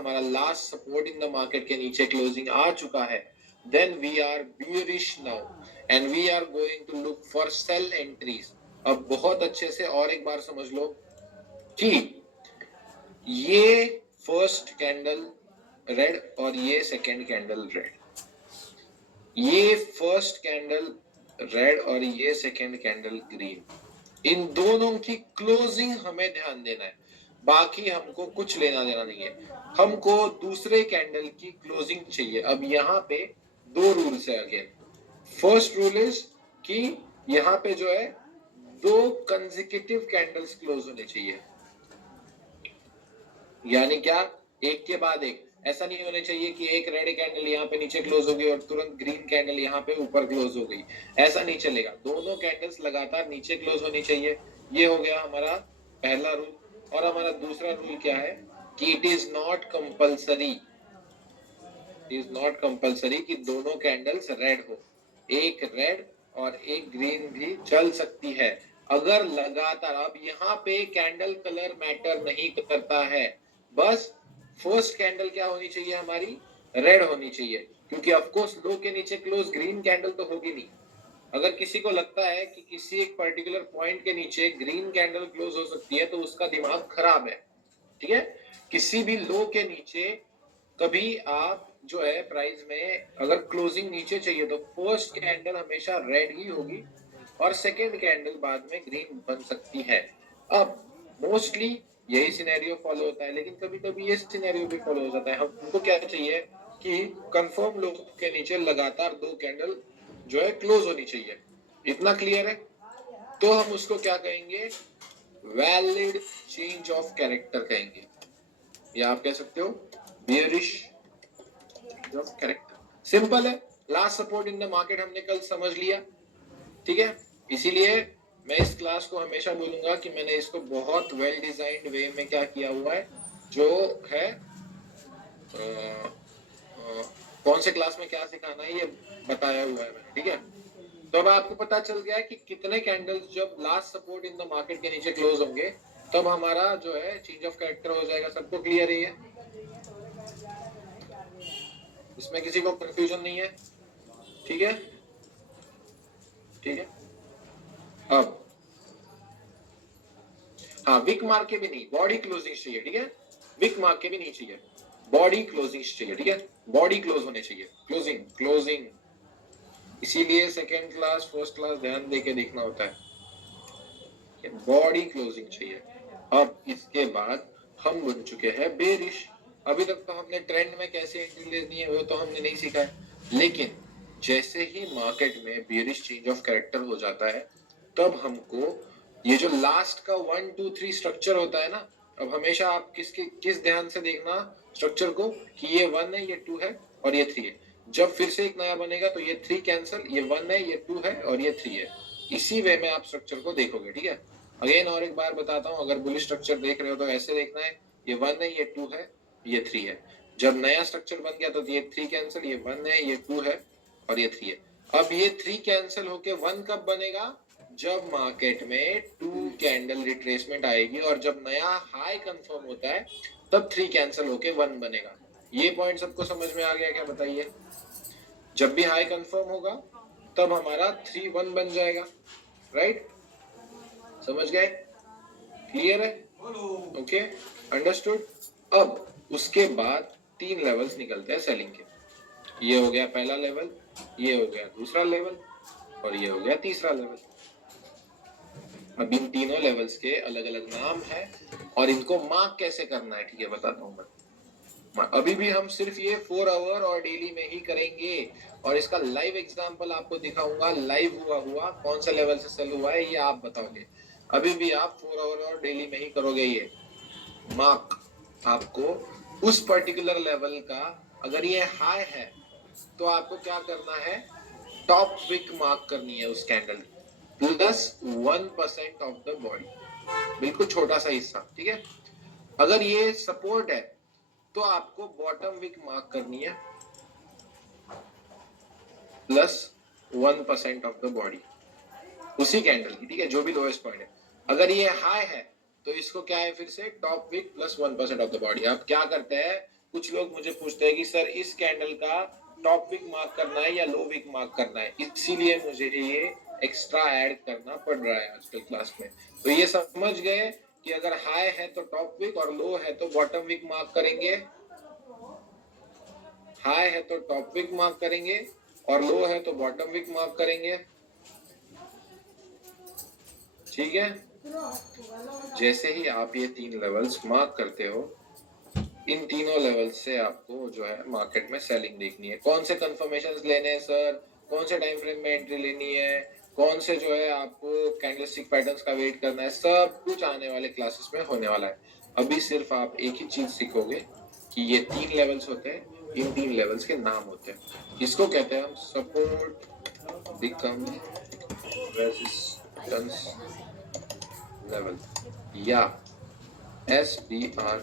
हमारा last support in the market के नीचे क्लोजिंग आ चुका है, then we are bearish now and we are going to look for sell entries. अब बहुत अच्छे से और एक बार समझ लो कि ये फर्स्ट कैंडल रेड और ये सेकेंड कैंडल रेड, ये फर्स्ट कैंडल रेड और ये सेकेंड कैंडल ग्रीन, इन दोनों की क्लोजिंग हमें ध्यान देना है, बाकी हमको कुछ लेना देना नहीं है, हमको दूसरे कैंडल की क्लोजिंग चाहिए। अब यहाँ पे दो रूल्स है अगेन। फर्स्ट रूल इज कि यहाँ पे जो है दो कंसेक्यूटिव कैंडल्स क्लोज होने चाहिए, यानी क्या, एक के बाद एक। ऐसा नहीं होने चाहिए कि एक रेड कैंडल यहाँ पे नीचे क्लोज हो गई और तुरंत ग्रीन कैंडल यहाँ पे ऊपर क्लोज हो गई, ऐसा नहीं चलेगा। दोनों कैंडल्स लगातार नीचे क्लोज होनी चाहिए। ये हो गया हमारा पहला रूल। और हमारा दूसरा रूल क्या है कि इट इज नॉट कंपल्सरी, कि दोनों कैंडल्स रेड हो, एक रेड और एक ग्रीन भी चल सकती है अगर लगातार। अब यहाँ पे कैंडल कलर मैटर नहीं करता है, बस फर्स्ट कैंडल क्या होनी चाहिए हमारी, रेड होनी चाहिए, क्योंकि ऑफ कोर्स लो के नीचे क्लोज ग्रीन कैंडल तो होगी नहीं। अगर किसी को लगता है कि किसी एक पर्टिकुलर पॉइंट के नीचे ग्रीन कैंडल क्लोज हो सकती है तो उसका दिमाग खराब है, ठीक है। किसी भी लो के नीचे कभी आप जो है प्राइस में अगर क्लोजिंग नीचे चाहिए तो फर्स्ट कैंडल हमेशा रेड ही होगी और सेकेंड कैंडल बाद में ग्रीन बन सकती है। अब मोस्टली यही सिनेरियो फॉलो होता है, लेकिन कभी कभी ये सिनेरियो भी फॉलो हो जाता है। हमको क्या चाहिए कि कंफर्म लो के नीचे लगातार दो कैंडल जो है क्लोज होनी चाहिए। इतना क्लियर है? तो हम उसको क्या कहेंगे, वैलिड चेंज ऑफ कैरेक्टर कहेंगे, या आप कह सकते हो बेयरिश ऑफ कैरेक्टर। सिंपल है। Last support in the market हमने कल समझ लिया, ठीक है। इसीलिए मैं इस क्लास को हमेशा बोलूंगा कि मैंने इसको बहुत वेल डिजाइंड वे में क्या किया हुआ है, जो है कौन से क्लास में क्या सिखाना है ये बताया हुआ है मैंने, ठीक है। तो अब आपको पता चल गया है कि कितने कैंडल्स जब last support in the market के नीचे क्लोज होंगे तब हमारा जो है चेंज ऑफ कैरेक्टर हो जाएगा। सबको क्लियर है? इसमें किसी को कंफ्यूजन नहीं है? ठीक है, ठीक है। अब हाँ, विक मार के भी नहीं, बॉडी क्लोजिंग चाहिए, ठीक है। विक मार के भी नहीं चाहिए, बॉडी क्लोजिंग चाहिए, ठीक है। बॉडी क्लोज होने चाहिए, क्लोजिंग क्लोजिंग। इसीलिए सेकेंड क्लास फर्स्ट क्लास ध्यान देके देखना होता है, बॉडी क्लोजिंग चाहिए। अब इसके बाद हम बन चुके हैं बेरिश। अभी तक तो हमने ट्रेंड में कैसे एंट्री लेनी है वो तो हमने नहीं सीखा है, लेकिन जैसे ही मार्केट में बेरिश चेंज ऑफ कैरेक्टर हो जाता है तब हमको ये जो लास्ट का 1 2 3 स्ट्रक्चर होता है ना, अब हमेशा आप किस ध्यान से देखना स्ट्रक्चर को कि ये 1 है, ये 2 है और ये 3 है। जब फिर से एक नया बनेगा तो ये 3 कैंसिल, ये 1 है, ये 2 है और ये 3 है। इसी वे में आप स्ट्रक्चर को देखोगे, ठीक है। अगेन और एक बार बताता हूँ, अगर बुलिश स्ट्रक्चर देख रहे हो तो ऐसे देखना है, ये 1 है, ये 2 है, ये 3 है। जब नया स्ट्रक्चर बन गया तो ये 3 कैंसिल, ये 1 है, ये 2 है और ये 3 है। अब ये 3 कैंसिल होके 1 कब बनेगा, जब मार्केट में 2 कैंडल रिट्रेसमेंट आएगी और जब नया हाई कंफर्म होता है तब 3 कैंसिल होके 1 बनेगा। ये पॉइंट सबको समझ में आ गया क्या, बताइए? जब भी हाई कंफर्म होगा तब हमारा 3 1 बन जाएगा, राइट? समझ गए? क्लियर है? Okay, understood. अब उसके बाद 3 लेवल्स निकलते हैं सेलिंग के। ये हो गया पहला लेवल, ये हो गया दूसरा लेवल और ये हो गया तीसरा लेवल। अब इन तीनों लेवल्स के अलग अलग नाम है और इनको मार्क कैसे करना है, ठीक है, बताता हूँ मैं। अभी भी हम सिर्फ ये 4 आवर और डेली में ही करेंगे और इसका लाइव एग्जांपल आपको दिखाऊंगा, लाइव हुआ कौन सा लेवल से सेल हुआ है ये आप बताओगे। अभी भी आप 4 आवर और डेली में ही करोगे ये मार्क। आपको उस पर्टिकुलर लेवल का अगर ये हाई है तो आपको क्या करना है, टॉप विक मार्क करनी है उस candle plus 1% of the body, बिल्कुल छोटा सा हिस्सा, ठीक है। अगर ये सपोर्ट है तो आपको बॉटम विक मार्क करनी है प्लस 1% ऑफ द बॉडी उसी कैंडल की, ठीक है, जो भी लोएस्ट पॉइंट है। अगर ये हाई है तो इसको क्या है, फिर से टॉप विक प्लस 1% ऑफ द बॉडी। आप क्या करते हैं, कुछ लोग मुझे पूछते हैं कि सर इस कैंडल का टॉप विक मार्क करना है या लो विक मार्क करना है, इसीलिए मुझे ये एक्स्ट्रा ऐड करना पड़ रहा है आजकल क्लास में। तो ये समझ गए कि अगर हाई है तो टॉप विक और लो है तो बॉटम विक मार्क करेंगे, हाई है तो टॉप विक मार्क करेंगे और लो है तो बॉटम विक मार्क करेंगे। ठीक है, जैसे ही आप ये 3 लेवल्स मार्क करते हो, इन तीनों लेवल से आपको जो है मार्केट में सेलिंग देखनी है। कौन से कंफर्मेशंस लेने हैं सर, कौन से टाइम फ्रेम में एंट्री लेनी है, कौन से जो है आपको कैंडलस्टिक पैटर्न्स का वेट करना है, सब कुछ आने वाले क्लासेस में होने वाला है। अभी सिर्फ आप एक ही चीज सीखोगे कि ये 3 लेवल्स होते हैं, इन 3 लेवल्स के नाम होते हैं। इसको कहते हैं हम सपोर्ट बिकम रेजिस्टेंस लेवल या SBR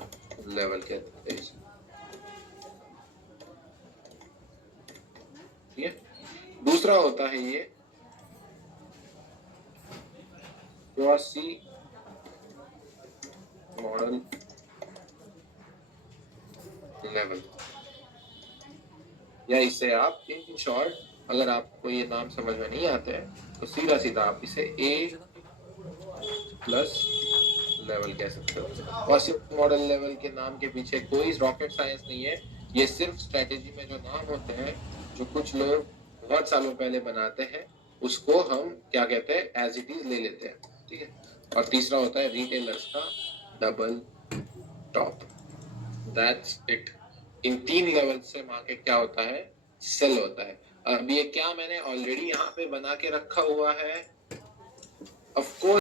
लेवल कहते हैं। ठीक है, दूसरा होता है ये क्वासी मॉडल लेवल, या इसे आप इन शॉर्ट, अगर आपको ये नाम समझ में नहीं आते हैं तो सीधा सीधा आप इसे A प्लस लेवल कह सकते हो। क्वासी मॉडल लेवल के नाम के पीछे कोई रॉकेट साइंस नहीं है, ये सिर्फ स्ट्रेटेजी में जो नाम होते हैं, जो कुछ लोग बहुत सालों पहले बनाते हैं, उसको हम क्या कहते हैं, एज इट इज ले लेते हैं। ठीक है, और तीसरा होता है रिटेलर्स का double top, that's it. In 3 level से मार्केट क्या होता है, सेल होता है। अब ये क्या मैंने ऑलरेडी यहाँ पे बना के रखा हुआ है, ऑफ कोर्स